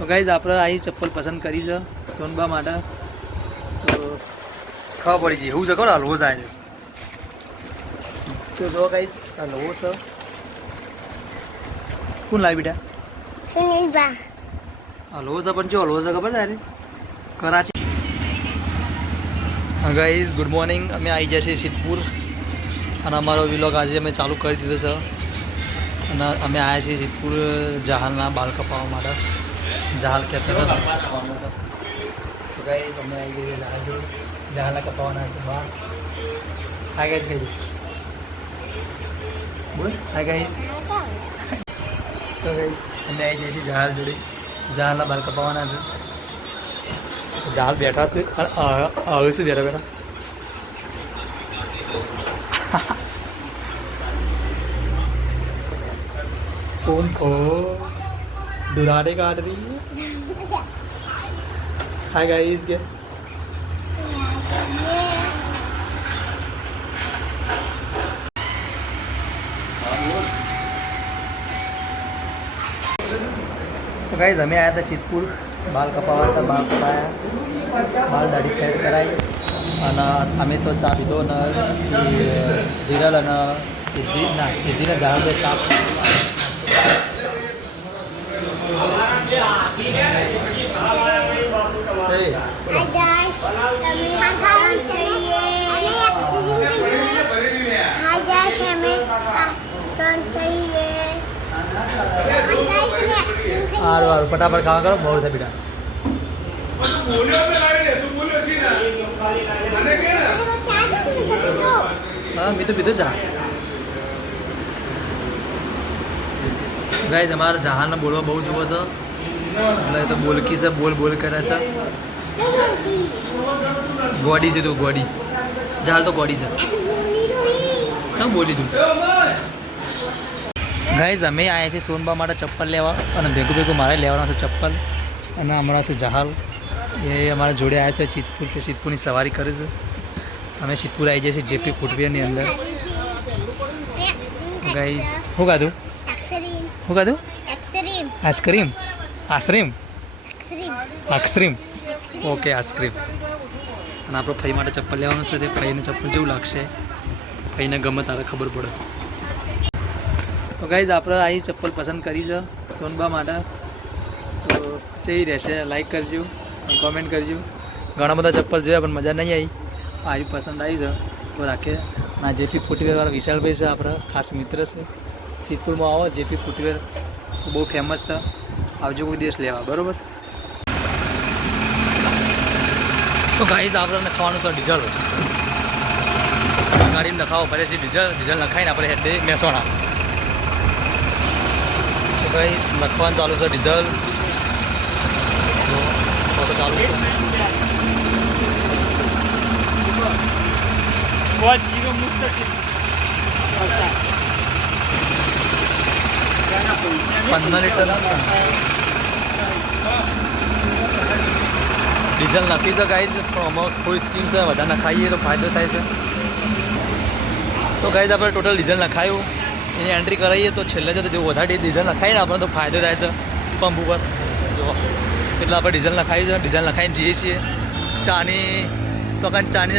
તો ગાઈઝ આપણે આ ચપ્પલ પસંદ કરી છે સોનબા માટે. તો ખબર પડી ગઈ એવું છે ખબર હલવો જાય છે. તો જો ગાઈઝ હલવો છે. કોણ લાવી બેટા? સુનિલબા. હલવો છે પણ જો હલવો છે ખબર છે કરાચી. Guys good morning. અમે આવી ગયા છીએ સિદ્ધપુર અને અમારો વિલોગ આજે અમે ચાલુ કરી દીધો છે. અને અમે આવ્યા છીએ સિદ્ધપુર જહાલના બાલ કપાવવા માટે. જહાલ કહેતા હતા તો ગાઈઝ અમે આવી ગયા જહાલ જોડે. જહાલના કપાવવાના છે બાલ. હાય ગાઈઝ કહી દે બોલ હાય ગાઈઝ. તો ગાઈઝ અમે આવી જઈએ છીએ જહાલ જોડે. જહાલના બાલ કપાવવાના છે. જહાલ બેઠા છે આવે છે બેઠા બેઠા. कौन को दुराड़े काट रही है. हाय गाइस के तो गाइस हमें आया था सिद्धपुर बाल कपावा था. बाल कपाया बाल दाढ़ी सेट कराई અને અમે તો ચા પીધો ને ધીરલ અને સિદ્ધિને જહાલ બે ચા. સારું ફટાફટ ખાવા કરો બહુ થાય બેટા. હા મેં તો પીધું ચા. ગાઈઝ અમારા જહાલને બોલવા બહુ જુઓ છે એટલે તો બોલકી છે બોલ બોલ કરે છે. ગોડી છે તું ગોડી. જહાલ તો ગોડી છે. શું બોલી તું? ગાઈઝ અમે આવ્યા છીએ સોનબા માટે ચપ્પલ લેવા અને ભેગું ભેગું મારે લેવાના છે ચપ્પલ. અને હમણાં છે જહાલ એ અમારા જોડે આવ્યા છે સિદ્ધપુર. કે સિદ્ધપુરની સવારી કરે છે. અમે સિદ્ધપુર આવી જઈએ છીએ જેપી ફૂટવેરની અંદર. ગાઈઝ શું ખાધું? શું ખાધું? Ice cream. Ice cream ice cream okay ice cream. અને આપણો ફઈ માટે ચપ્પલ લેવાનું છે. તે ફઈને ચપ્પલ જેવું લાગશે ફઈને ગમે તારે ખબર પડે. તો ગાઈઝ આપણે અહીં ચપ્પલ પસંદ કરી છે સોનબા માટે. તો કેવી રહેશે લાઈક કરજો કોમેન્ટ કરજો. ઘણા બધા ચપ્પલ જોયા પણ મજા નહીં આવી. આવી પસંદ આવી છે તો રાખે. ના જેપી ફૂટવેરવાળા વિશાલભાઈ છે આપણા ખાસ મિત્ર છે. સિદ્ધપુરમાં આવો જેપી ફૂટવેર બહુ ફેમસ છે. આવજો કોઈ દિવસ લેવા બરાબર. તો ગાઈઝ આપણે નખાવાનું છે ડીઝલ. ગાડીમાં નખાવો પડે છે ડીઝલ નખાઈને આપણે હેડે મહેસાણા. તો ગાઈઝ લખવાનું ચાલુ છે ડીઝલ. ફોટો ચાલુ છે. 15 લીટર ડીઝલ નાખી છે ગાઈઝ. આમાં કોઈ સ્કીમ છે વધારે નખાઈએ તો ફાયદો થાય છે. તો ગાઈઝ આપણે ટોટલ ડીઝલ નખાયું એની એન્ટ્રી કરાવીએ તો છેલ્લે જતો જેવું વધારે ડીઝલ નખાય ને આપણે તો ફાયદો થાય છે પંપ ઉપર. જો એટલે આપણે ડીઝલ નખાવી છે. ડીઝલ નખાઈને જઈએ છીએ ચાની તો કાંઈ ચાની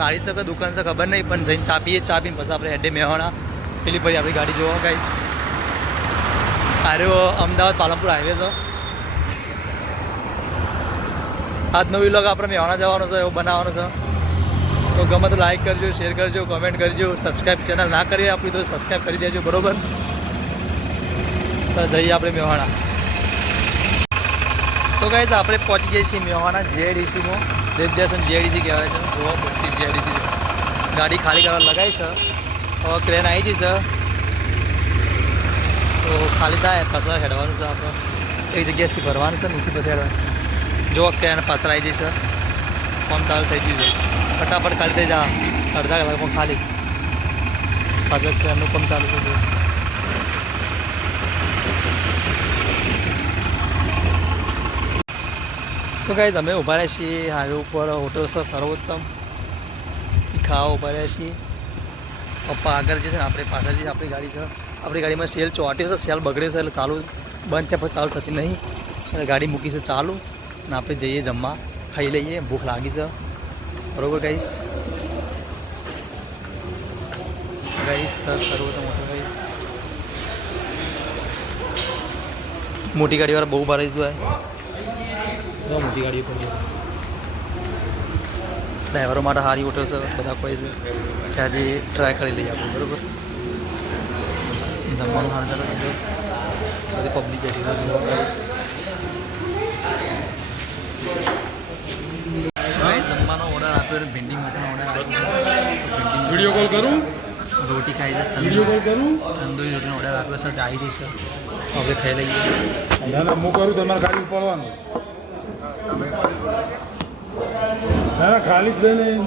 લારી શકે દુકાન છે ખબર નહીં પણ જઈને ચા પીએ. ચા પીને પછી આપણે હેડે મહેસાણા પેલી પછી આપણી ગાડી જોવા ગાઈઝ. આર્યો અમદાવાદ પાલનપુર હાઈવે છે. આજનો વિલોગ આપણે મહેસાણા જવાનો છે એવો બનાવવાનો છે. તો ગમે તો લાઈક કરજો શેર કરજો કોમેન્ટ કરજો. સબસ્ક્રાઈબ ચેનલ ના કરીએ આપણી તો સબસ્ક્રાઈબ કરી દેજો બરાબર. તો જઈએ આપણે મહેસાણા. તો ગાઈઝ આપણે પહોંચી જઈએ છીએ મહેસાણા જેડીસીમાં. દેવદર્શન જેડીસી કહેવાય છે. જોવા મોટી જેડીસી છે. ગાડી ખાલી કરવા લગાવી છે. હવે ક્રેન આવી જઈ છે તો ખાલી થાય પાછળ હેડવાનું છે. આપણે એક જગ્યાએથી ભરવાનું છે નીચે પછી હેડવાનું. જો ક્રેન પાછળ આવી જઈ છે. કામ ચાલુ થઈ ગયું છે. ફટાફટ ખાલી થઈ જા. અડધા કલાકમાં ખાલી પાછળ ક્રેનનું કામ ચાલુ થઈ ગયું. તો ગાઈઝ અમે ઊભા રહ્યા છીએ હાઈવે ઉપર. હોટલ છે સર્વોત્તમ ખાવા ઊભા રહ્યા છીએ. પપ્પા આગળ જે છે ને આપણે પાછળ જે આપણી ગાડી છે. આપણી ગાડીમાં સેલ ચોટ્યો છે. સેલ બગડ્યો છે એટલે ચાલુ બંધ થયા પછી ચાલુ થતી નહીં. ગાડી મૂકી છે ચાલુ અને આપણે જઈએ જમવા, ખાઈ લઈએ, ભૂખ લાગી છે. બરોબર ગાઈસ. ગાઈસ સર સર્વ તો મોટો ગાઈસ મોટી ગાડીવાળા બહુ ભારે છે. મોટી ગાડીઓ પર ડ્રાઈવરો માટે સારી હોટલ છે, બધા કોઈ છે કે આજે ટ્રાય કરી લઈએ આપણે. બરાબર, જમવાનું સારું ચાલે છે, બધી પબ્લિક બેઠી છે. જમવાનો ઓર્ડર આપ્યો, ભીંડી મસાલા ઓર્ડર આપ્યો. વિડીયો કોલ કરું, રોટી ખાઈ છે, વિડીયો કોલ કરું, તંદૂરી રોટીનો ઓર્ડર આપ્યો છે, આવી રહી છે, આપણે ખાઈ લઈએ. ના ના હું કરું, તમારે ખાલી ઉપાડવાનું. ના ના ખાલી જ લઈને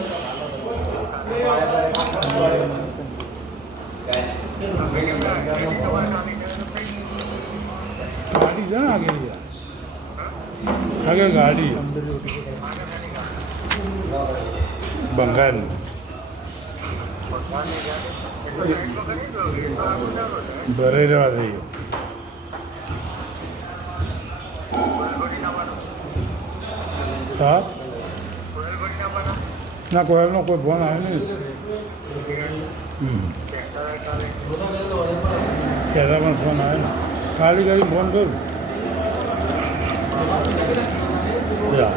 ગાડી છે ને આગળ ગાડી બંગાળની ભરે રહેવા થઈ ગયો. હા ના કોઈનો કોઈ ફોન આવ્યો નહીં. પહેલાં પણ ફોન આવ્યો ને, ખાલી કરી ફોન કરું. યા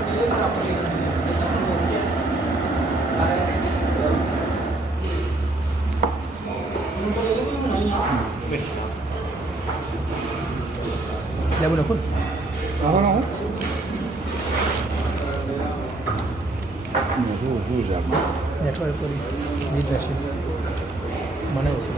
લેવું નાખો આવવાનો હું શું શું છે આમાં? નેટવર્ક કરી બીજ રહેશે મને ઓછું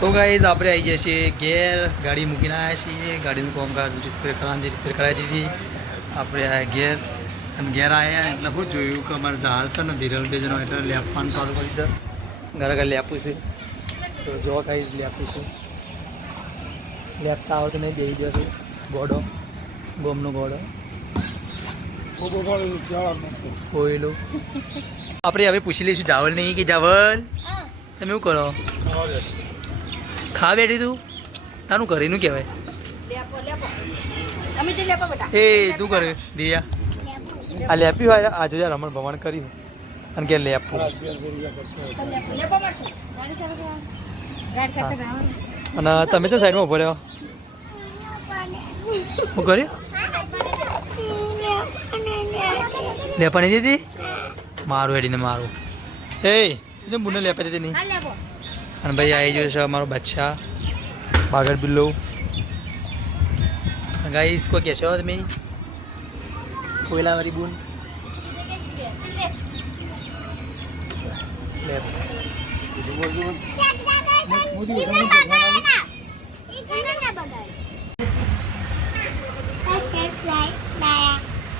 તો ગાઈઝ આપણે આવી જઈએ છીએ ઘેર. ગાડી મૂકીને આવ્યા છીએ, ગાડીનું કામકાજ રિપેર કરાવી દીધી આપણે આ ઘેર. અને ઘેર આવ્યા એટલે હું જોયું કે અમારે ઝાલ છે ને ધીરલ બેજનો એટલે લેપવાનું ચાલુ કરી છે. ઘરે ઘરે લેપું છે તો જો ગાઈઝ લેપું છે. લેપતા આવડે નહીં, બેસી જશે ગોડો, ગોમનો ગોડો કોયલો. આપણે હવે પૂછી લઈશું જાવલ નહીં કે જાવલ તમે શું કરો? ખા બેઠી તું? તારું ઘરેનું કહેવાય. એ તું કરે દિયા આ લેપી હોય આજે યાર રમણ ભમણ કર્યું અને કે લેપું અને તમે તો સાઈડમાં ઉભો રહ્યો. શું કર્યું? લેપા નહીં દીધી? મારું હેડીને મારું. એ બુને લેપા દીધી નહીં. અને ભાઈ આવી ગયો છે અમારો બાદશાહ બાગર બિલ્લો. ગાઈસ કોઈ કહેશો તમે? કોયલાવાળી બુન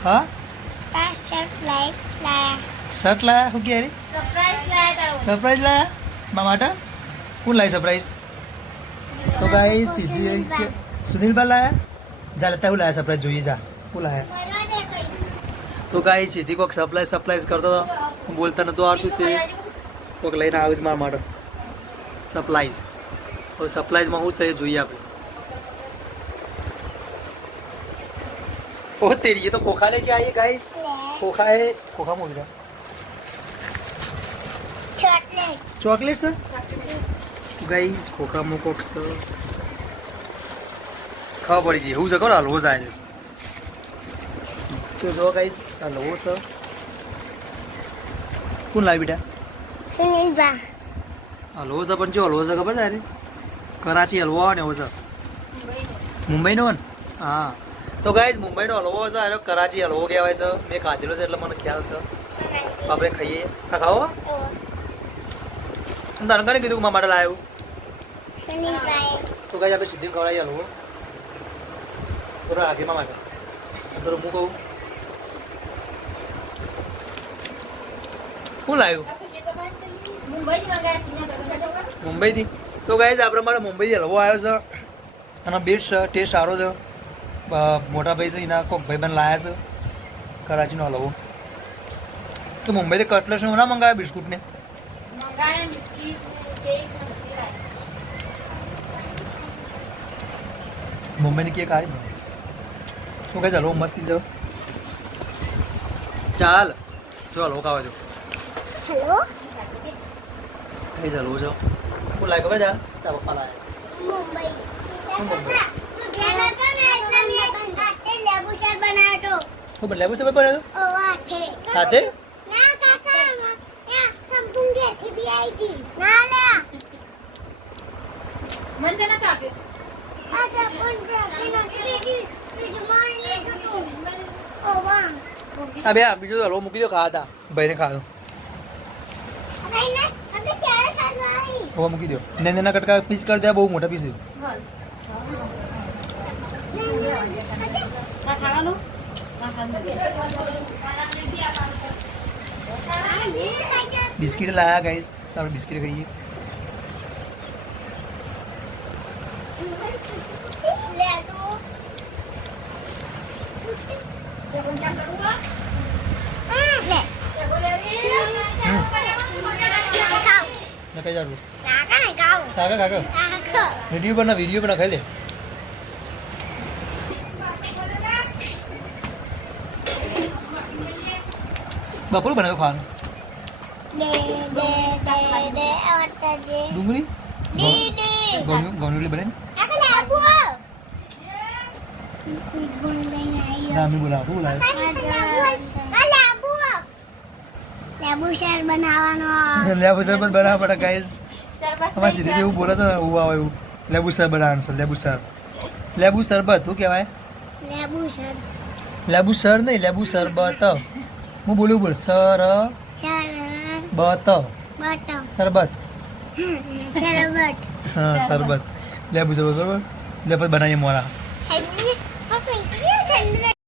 હા શર્ટ લાયા? શું કે સરપ્રાઈઝ લાયા મા માટે? કોણ લાવી સરપ્રાઈઝ? તો ગાઈ સીધી સુનિલભાઈ લાયા? જા લેતા હું લાયા સરપ્રાઈઝ જોઈએ. જા હું લાયા? તો ગાઈ સીધી કોઈક સરપ્રાઈઝ કરતો હતો, બોલતા નહોતું આવડતું તે કોઈક લઈને આવે છે મારા માટે સરપ્રાઈઝ. હવે સરપ્રાઈઝમાં શું છે એ જોઈએ આપણે. ओ तेरी ये तो खोखा लेके आई है गाइस. खोखा है, खोखा बोल रहा चॉकलेट से गाइस. खोखा मुकोक से ખબર પડી ગઈ એવું છે ખરો હલવો થાય છે તો જો ગાઈસ હલવો છે કોણ લાવી બેટા સુનિલબા હલવો છે પણ જો હલવો છે ખબર છે અરે કરાચી હલવો આવે ને એવો છે મુંબઈનો ને હા તો ગાઈસ મુંબઈનો હલવો છે અરે કરાચી હલવો કહેવાય છે મેં ખાધેલો છે એટલે મને ખ્યાલ છે આપણે ખાઈએ ખાવો તને કને કીધું કે મારા માટે લાવ્યું સુનિલભાઈ તો ગાઈસ આપણે સીધી ખવડાવીએ હલવો થોડા આગેમાં માટે થોડું હું કહું શું લાવ્યું મુંબઈથી તો ગાઈસ આપણે મારે મુંબઈથી હલવો આવ્યો છે અને બેસ્ટ છે ટેસ્ટ સારો છે મોટા ભાઈ છે એના કોઈક ભાઈબંધ લાયા છે કરાચીનો હલવો તો મુંબઈથી કટલેસ ના મંગાવ્યા બિસ્કુટને મુંબઈની કેક આવી શું કહે હલવો મસ્તી જો ચાલ જો હલવો ખાવા જો હેલો કઈ હલવો છો હું લાય ખબર છે તારા પપ્પા લાયા મુંબઈ મુંબઈ ત્યાં તો ને એટલે મેં આટલે લેબુ શેર બનાવ્યો હું બદલાવું છે ભાઈ તો ઓ આઠે સાથે ના કાકા એ સંપૂંગે થી બી આવી હતી ના લે મન તે નતો આપ્યો આ તો પૂંગે થી નથી બીજું મારી લીધું ઓ વાહ આ બે બીજું હલવો મૂકી દો ખાવા હતા ભાઈને ખાધો અરે ને આપણે ક્યારે ખાવા આવી હલવો મૂકી દો નાના કટકા પીસ કરી દે બહુ મોટા પીસ કા ખાવાનું બિસ્કિટ લાયા ગાઈસ આપણે બિસ્કિટ ખાઈએ લે તો લે ખાઓ ને કઈ જાડું કાકા ને ખાઓ કાકા કાકા કાકા વિડીયો બના ખાઈ લે બપોર બનાવ્યો ખાવાનું દે આવતા દે ડુંગળી ગોળું બને કાકા લાવો ગુણ લઈને આવ્યો નામી બોલાવું બોલાવે લેબુ શેર બનાવવાનો લેબુ શરબત બનાવવા પડે ગાઈસ શરબત અમારે સીધી એવું બોલે છે ને એવું આવે એવું લેબુ શરબત બનાવવાનું છે લેબુ શરબત શું કહેવાય લેબુ શેર લેબુ સર નહીં લેબુ શરબત હું બોલું બોલ સર બત બટ શરબત શરબત હા શરબત લેબુ શરબત બરોબર લેબુ બનાવીએ મોરા પછી